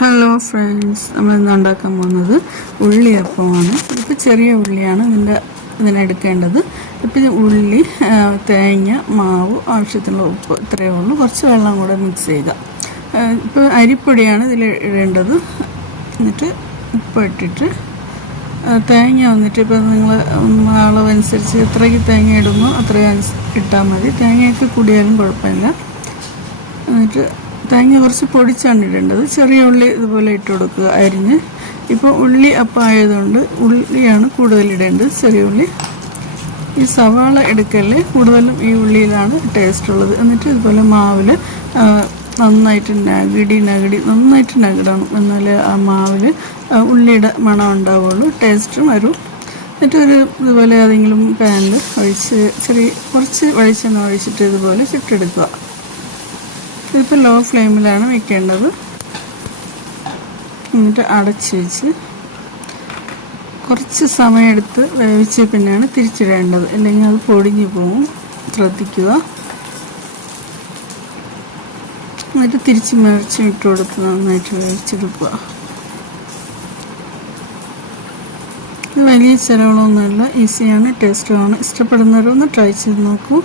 Hello friends, നമ്മളിന്ന് ഉണ്ടാക്കാൻ പോകുന്നത് ഉള്ളിയപ്പമാണ്. ഇപ്പോൾ ചെറിയ ഉള്ളിയാണ് ഇതിനെടുക്കേണ്ടത്. ഇപ്പോൾ ഉള്ളി, തേങ്ങ, മാവ്, ആവശ്യത്തിനുള്ള ഉപ്പ്, ഇത്രയേ ഉള്ളൂ. കുറച്ച് വെള്ളം കൂടെ മിക്സ് ചെയ്യുക. ഇപ്പോൾ അരിപ്പൊടിയാണ് ഇതിൽ ഇടേണ്ടത്. എന്നിട്ട് ഉപ്പ് ഇട്ടിട്ട് തേങ്ങ വന്നിട്ട് ഇപ്പോൾ നിങ്ങൾ അളവനുസരിച്ച് എത്രയ്ക്ക് തേങ്ങ ഇടുന്നോ അത്രയും ഇട്ടാൽ മതി. തേങ്ങയൊക്കെ കൂടിയാലും കുഴപ്പമില്ല. എന്നിട്ട് തേങ്ങ കുറച്ച് പൊടിച്ചാണ് ഇടേണ്ടത്. ചെറിയ ഉള്ളി ഇതുപോലെ ഇട്ട് കൊടുക്കുക അരിഞ്ഞ്. ഇപ്പോൾ ഉള്ളി അപ്പം ആയതുകൊണ്ട് ഉള്ളിയാണ് കൂടുതലിടേണ്ടത്, ചെറിയ ഉള്ളി. ഈ സവാള എടുക്കല്ലേ, കൂടുതലും ഈ ഉള്ളിയിലാണ് ടേസ്റ്റ് ഉള്ളത്. എന്നിട്ട് ഇതുപോലെ മാവിൽ നന്നായിട്ട് നന്നായിട്ട് നകിടണം. എന്നാലേ ആ മാവിൽ ഉള്ളിയുടെ മണം ഉണ്ടാവുള്ളൂ, ടേസ്റ്റും വരും. എന്നിട്ടൊരു ഇതുപോലെ ഏതെങ്കിലും പാനിൽ ഒഴിച്ച് കുറച്ച് വെളിച്ചെണ്ണ ഒഴിച്ചിട്ട് ഇതുപോലെ ചുട്ടെടുക്കുക. ഇതിപ്പോൾ ലോ ഫ്ലെയിമിലാണ് വെക്കേണ്ടത്. എന്നിട്ട് അടച്ച് വെച്ച് കുറച്ച് സമയമെടുത്ത് വേവിച്ച് പിന്നെയാണ് തിരിച്ചിടേണ്ടത്, അല്ലെങ്കിൽ അത് പൊടിഞ്ഞു പോകും, ശ്രദ്ധിക്കുക. എന്നിട്ട് തിരിച്ച് മറിച്ച് ഇട്ട് കൊടുത്ത് നന്നായിട്ട് വേവിച്ചെടുക്കുക. ഇത് വലിയ ചിലവുകളൊന്നുമില്ല, ഈസിയാണ്, ടേസ്റ്റുമാണ്. ഇഷ്ടപ്പെടുന്നവരൊന്ന് ട്രൈ ചെയ്ത് നോക്കൂ.